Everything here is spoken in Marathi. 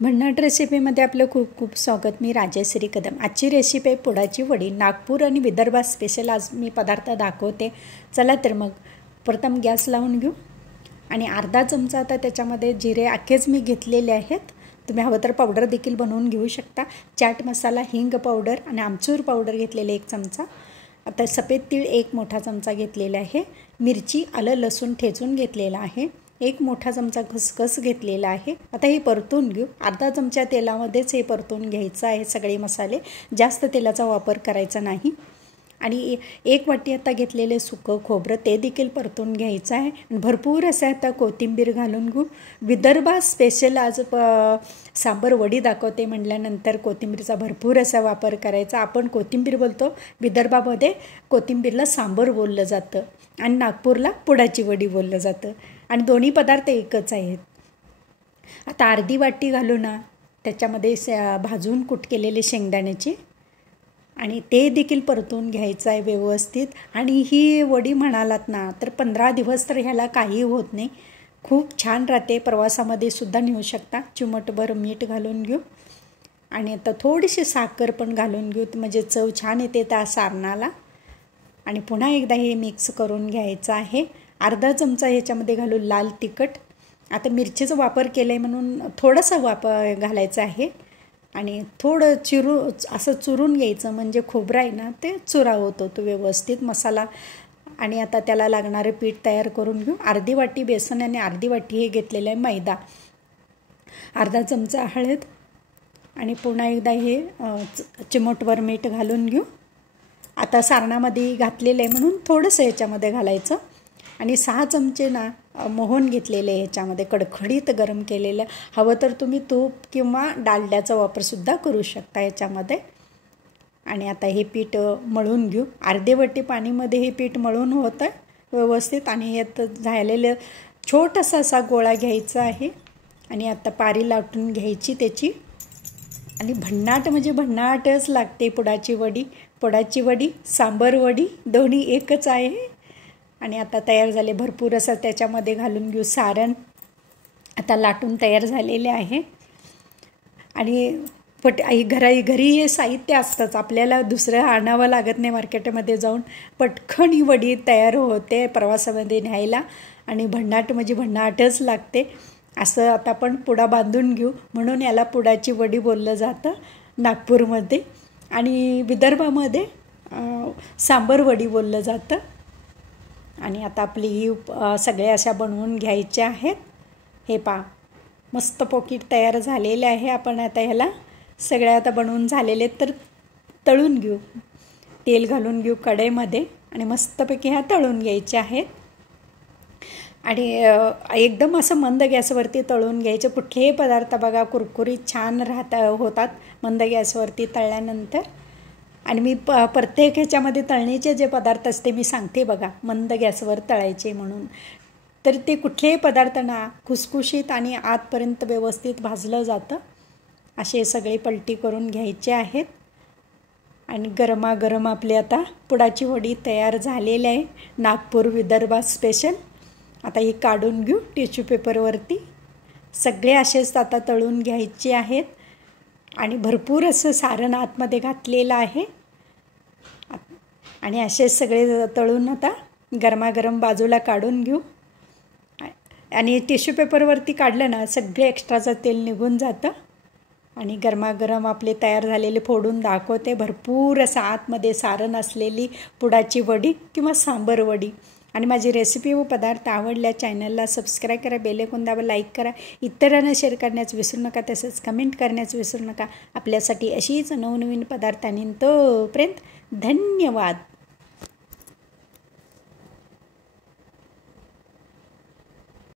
भन्नाट रेसिपीमध्ये आपलं खूप खूप स्वागत. मी राजश्री कदम. आजची रेसिपी आहे पुडाची वडी. नागपूर आणि विदर्भात स्पेशल आज मी पदार्थ दाखवते. चला तर मग प्रथम गॅस लावून घेऊ आणि अर्धा चमचा आता त्याच्यामध्ये जिरे अख्खेच मी घेतलेले आहेत. तुम्ही हवं तर पावडर देखील बनवून घेऊ शकता. चाट मसाला, हिंग पावडर आणि आमचूर पावडर घेतलेले 1 चमचा. आता सफेद तीळ 1 मोठा चमचा घेतलेला आहे. मिरची, आलं, लसूण ठेचून घेतलेला आहे. 1 मोठा चमचा खसखस घेतलेला आहे. आता हे परतून घेऊ. अर्धा चमचा तेलामध्येच हे परतून घ्यायचं आहे. सगळे मसाले, जास्त तेलाचा वापर करायचा नाही. आणि 1 वाटी आता घेतलेले सुकं खोबरं ते देखील परतून घ्यायचं आहे. भरपूर असं आता कोथिंबीर घालून घेऊ. विदर्भात स्पेशल आज सांबर वडी दाखवते म्हटल्यानंतर कोथिंबीरचा भरपूर असा वापर करायचा. आपण कोथिंबीर बोलतो, विदर्भामध्ये कोथिंबीरला सांबर बोललं जातं आणि नागपूरला पुडाची वडी बोललं जातं आणि दोन्ही पदार्थ एकच आहेत. आता अर्धी वाटी घालू ना त्याच्यामध्ये भाजून कूट केलेले शेंगदाण्याचे आणि ते देखील परतून घ्यायचं आहे व्यवस्थित. आणि ही वडी म्हणालात ना तर 15 दिवस तर ह्याला काही होत नाही, खूप छान राहते. प्रवासामध्ये सुद्धा नेऊ शकता. चिमटभर मीठ घालून घेऊ आणि आता थोडीशी साखर पण घालून घेऊ, म्हणजे चव छान येते त्या सारणाला. आणि पुन्हा एकदा हे मिक्स करून घ्यायचं आहे. अर्धा चमचा ह्याच्यामध्ये घालू लाल तिखट. आता मिरचीचा वापर केला आहे म्हणून थोडंसं घालायचं आहे आणि थोडं असं चुरून घ्यायचं, म्हणजे खोबरं आहे ना ते चुरा होतो तो व्यवस्थित मसाला. आणि आता त्याला लागणारं पीठ तयार करून घेऊ. अर्धी वाटी बेसन आणि अर्धी वाटी हे घेतलेलं आहे मैदा. अर्धा चमचा हळद आणि पुन्हा एकदा हे चिमटभर मीठ घालून घेऊ. आता सारणामध्ये घातलेलं आहे म्हणून थोडंसं ह्याच्यामध्ये घालायचं. आणि 6 चमचे ना मोहन घेतलेले ह्याच्यामध्ये कडकडीत गरम केलेलं. हवं तर तुम्ही तूप किंवा डालड्याचा वापरसुद्धा करू शकता याच्यामध्ये. आणि आता हे पीठ मळून घेऊ. अर्धे वाटी पाणीमध्ये हे पीठ मळून होतं व्यवस्थित. आणि यात झालेलं छोटासा असा गोळा घ्यायचा आहे आणि आता पारी लाटून घ्यायची त्याची. आणि भन्नाट म्हणजे भन्नाटच लागते पुडाची वडी. पुडाची वडी, सांबर वडी दोन्ही एकच आहे. आणि आता तयार झाले. भरपूर असं त्याच्यामध्ये घालून घेऊ सारण. आता लाटून तयार झालेले आहे. आणि घरी हे साहित्य असतंच, आपल्याला दुसरं आणावं लागत नाही मार्केटमध्ये जाऊन. पटकन ही वडी तयार होते प्रवासामध्ये न्यायला. आणि भन्नाट म्हणजे भन्नाटच लागते. असं आता आपण पुडा बांधून घेऊ, म्हणून याला पुडाची वडी बोललं जातं नागपूरमध्ये. आणि विदर्भामध्ये सांबर वडी बोललं जातं. आणि आता आपली ही सगळ्या अशा बनवून घ्यायच्या आहेत. हे पहा, मस्त पॉकेट तयार झालेले आहे. आपण आता ह्याला सगळ्या आता बनवून झालेले तर तळून घेऊ. तेल घालून घेऊ कढईमध्ये आणि मस्तपैकी ह्या तळून घ्यायच्या आहेत. आणि एकदम असं मंद गॅसवरती तळून घ्यायचे. कुठलेही पदार्थ बघा कुरकुरीत छान होतात मंद गॅसवरती तळल्यानंतर. आणि मी प्रत्येक ह्याच्यामध्ये तळणीचे जे पदार्थ असते मी सांगते बघा, मंद गॅसवर तळायचे म्हणून. तर ते कुठलेही पदार्थ ना खुसखुशीत आणि आतपर्यंत व्यवस्थित भाजलं जातं. असे सगळे पलटी करून घ्यायचे आहेत. आणि गरमागरम आपली आता पुडाची वडी तयार झालेली आहे नागपूर विदर्भात स्पेशल. आता ही काढून घेऊ टिश्यू पेपरवरती. सगळे असेच आता तळून घ्यायचे आहेत. आणि भरपूर असं सारण आतमध्ये घातलेलं आहे. आणि असेच सगळे तळून आता गरमागरम बाजूला काढून घेऊ. आणि टिश्यू पेपरवरती काढलं ना सगळे एक्स्ट्राचं तेल निघून जातं. आणि गरमागरम आपले तयार झालेले फोडून दाखवते. भरपूर असं आतमध्ये सारण असलेली पुडाची वडी किंवा सांबर वडी. आणि माझी रेसिपी व पदार्थ आवडल्या चॅनलला सबस्क्राईब करा, बेल आयकॉन दाबा, लाईक करा, इतरांना शेअर करण्यास विसरू नका, तसेच कमेंट करण्यास विसरू नका. आपल्यासाठी अशीच नवनवीन पदार्थांनी तोपर्यंत धन्यवाद.